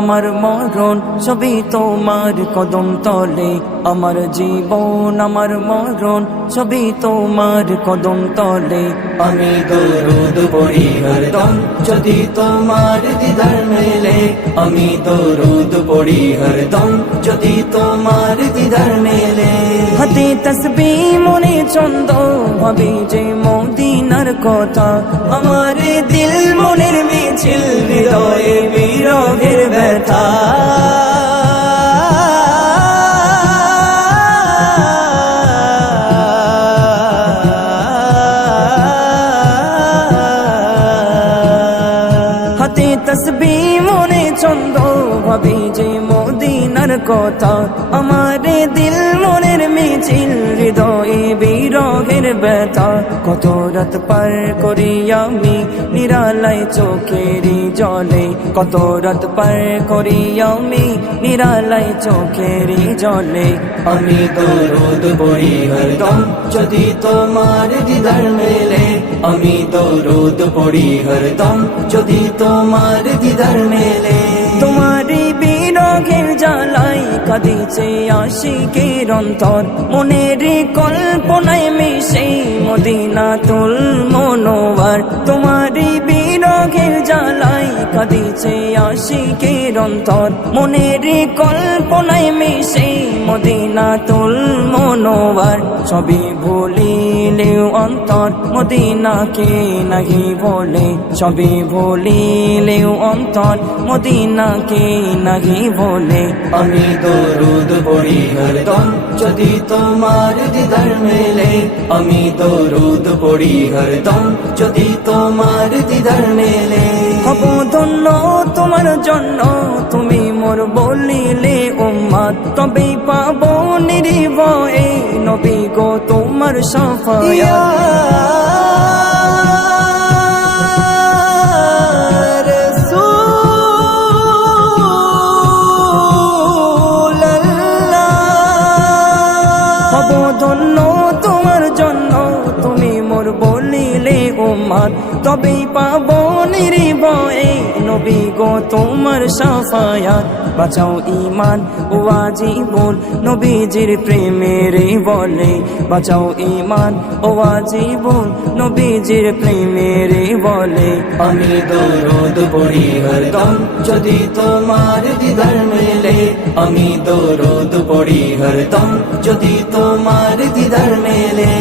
আমার মরণ সবই তোমার কদম তলে, আমার জীবন আমার মরণ সবই তোমার কদম তলে। আমি দরুদ পড়ি হরদম যদি তোমার দিদার মেলে, আমি দরুদ পড়ি হরদম যদি তোমার দিদার মেলে। হাতে তসবিহ মনে ছন্দ ভাবি যে মদিনার কথা, আমার দিল মনের মিছিল হৃদয়ে বিরহের ব্যথা। হাতে তসবিহ মনে ছন্দ ভাবি যে মদিনার কথা, আমার দিল মনের মিছিল হৃদয়ে বিরহের ব্যথা। কত রাত পার করি আমি নিরালায় চোখেরই জলে, কত রাত পার করি আমি নিরালায় চোখেরই জলে। আমি দরুদ পড়ি হরদম যদি তোমার দিদার মেলে, আমি দরুদ পড়ি হরদম যদি তোমার দিদার মেলে। তোমারি বিরহের জ্বালাই কাঁদিছে আশিকের অন্তর, মনের কল্পনায় মিশে মদিনাতুল মুনওয়ার। তোমারি বিরহের জ্বালাই কাঁদিছে আশিকের অন্তর, মনের কল্পনায় মিশে মদিনাতুল মুনওয়ার। সবই ভুলিলেও অন্তর মদিনাকে নাহি বলে, সবই ভুলিলেও অন্তর মদিনাকে নাহি বলে। আমি দরুদ পড়ি হরদম যদি তোমার দিদার মেলে, আমি দরুদ পড়ি হরদম যদি তোমার দিদার মেলে। হব ধন্য তোমার জন্য তুমি মোর বলিলে উম্মত, তবেই পাবো নির্ভয়ে নবী গো তোমার শাফায়াত। হব ধন্য তোমার জন্য তুমি মোর বলিলে উম্মত, তবেই পাবো নির্ভয়ে নবী গো তোমার শাফায়াত। বাঁচাও ঈমান ও আজীবন নবীজির প্রেমের বলে, বাঁচাও ঈমান ও আজীবন নবীজির প্রেমের বলে। আমি দরুদ পড়ি হরদম যদি তোমার দিদার মেলে, আমি দরুদ পড়ি হরদম যদি তোমার দিদার মেলে।